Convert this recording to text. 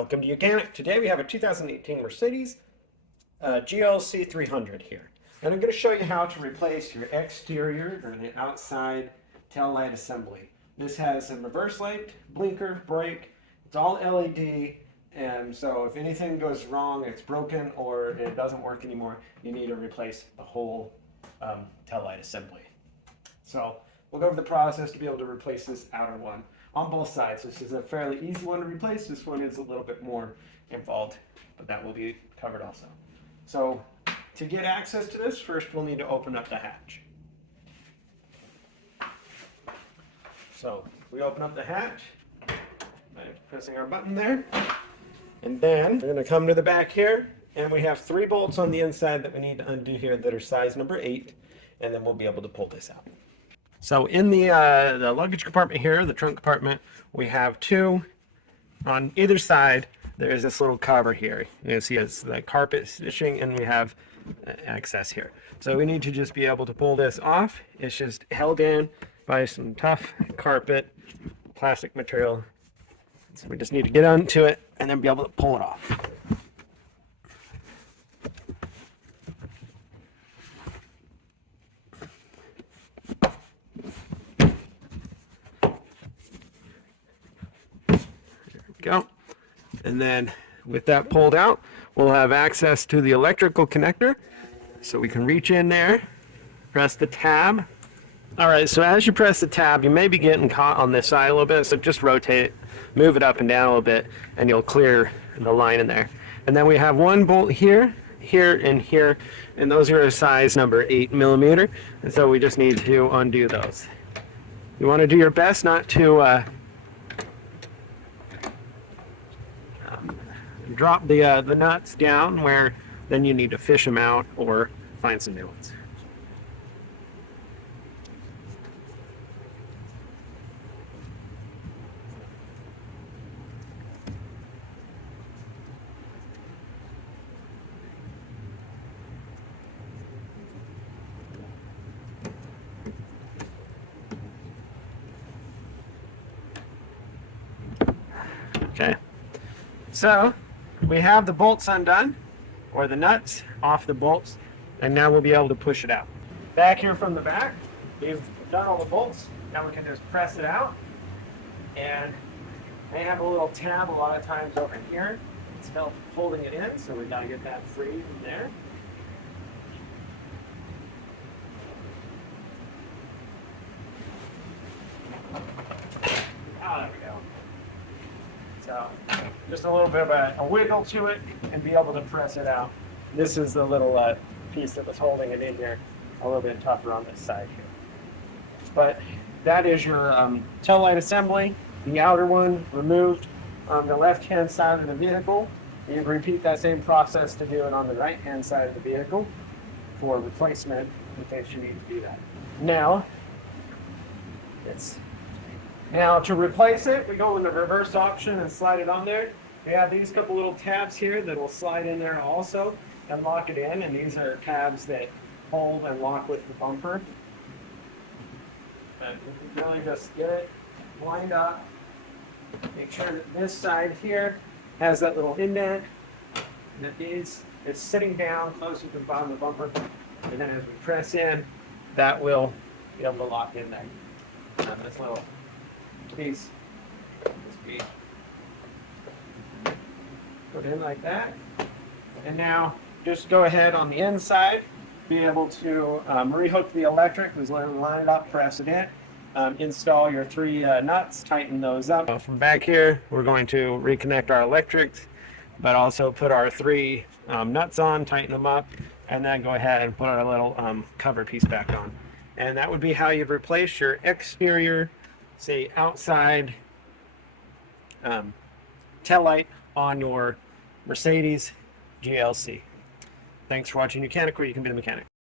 Welcome to YOUCANIC. Today we have a 2018 Mercedes GLC 300 here. And I'm going to show you how to replace your exterior or the outside tail light assembly. This has a reverse light, blinker, brake. It's all LED, and so if anything goes wrong, it's broken or it doesn't work anymore, you need to replace the whole tail light assembly. So we'll go over the process to be able to replace this outer one on both sides. This is a fairly easy one to replace. This one is a little bit more involved, but that will be covered also. So to get access to this, first we'll need to open up the hatch. So we open up the hatch by pressing our button there, and then we're going to come to the back here, and we have 3 bolts on the inside that we need to undo here that are size number 8, and then we'll be able to pull this out. So in the luggage compartment here, the trunk compartment, we have 2 on either side. There is this little cover here. You can see it's the carpet stitching, and we have access here. So we need to just be able to pull this off. It's just held in by some tough carpet, plastic material. So we just need to get onto it and then be able to pull it off. Go. And then with that pulled out, we'll have access to the electrical connector, so we can reach in there, press the tab. All right, so as you press the tab, you may be getting caught on this side a little bit, so just rotate it, move it up and down a little bit, and you'll clear the line in there. And then we have 1 bolt here, here, and here, and those are a size number 8mm, and so we just need to undo those. You want to do your best not to drop the nuts down, where then you need to fish them out or find some new ones. Okay, so we have the bolts undone, or the nuts off the bolts, and now we'll be able to push it out. Back here from the back, we've done all the bolts. Now we can just press it out, and they have a little tab a lot of times over here. It's holding it in, so we've got to get that free from there. Ah, there we go. So just a little bit of a wiggle to it and be able to press it out. This is the little piece that was holding it in here, a little bit tougher on this side here. But that is your tail light assembly, the outer one removed on the left-hand side of the vehicle. You can repeat that same process to do it on the right-hand side of the vehicle for replacement in case you need to do that. Now to replace it, we go in the reverse option and slide it on there. We have these couple little tabs here that will slide in there also and lock it in, and these are tabs that hold and lock with the bumper. But you can really just get it lined up. Make sure that this side here has that little indent that it's sitting down close to the bottom of the bumper, and then as we press in, that will be able to lock in there. This little piece just be put in like that, and now just go ahead on the inside, be able to rehook the electric. Just line it up, press it in, install your 3 nuts, tighten those up. From back here, we're going to reconnect our electrics, but also put our 3 nuts on, tighten them up, and then go ahead and put our little cover piece back on. And that would be how you'd replace your exterior, say outside tail light on your Mercedes GLC. Thanks for watching YOUCANIC, where you can be the mechanic.